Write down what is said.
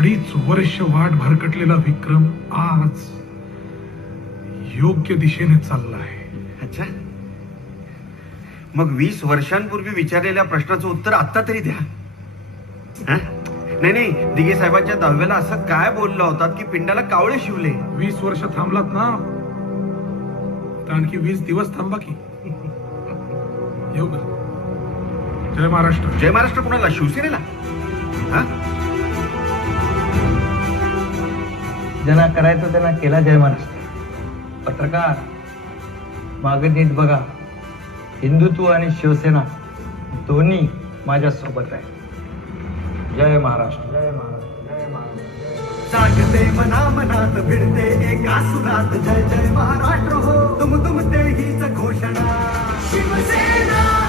2.5 वर्ष वाट भरकटलेला विक्रम आज योग्य दिशेने चाललाय. अच्छा, मग 20 वर्षांपूर्वी विचारलेल्या प्रश्नाचं उत्तर आता तरी द्या. हा? नाही, दिघे साहेबांच्या 10व्याला असं काय बोलला होतात की पिंडाला कावळे शिवले? 20 वर्ष थांबलात ना, आता आणखी 20 दिवस थांबा की. येऊ का? जय महाराष्ट्र. जय महाराष्ट्र कोणाला? शिवसेनेला? हा? ज्यांना करायचं त्यांना केला जय महाराष्ट्र. पत्रकार मागे नीट बघा, हिंदुत्व आणि शिवसेना दोन्ही माझ्या सोबत आहे. जय महाराष्ट्र. जय महाराष्ट्र. जय महाराष्ट्र. जागते मना मनात भिडते एका सुरात जय जय महाराष्ट्र हो, तुम ते हीच घोषणा. शिवसेना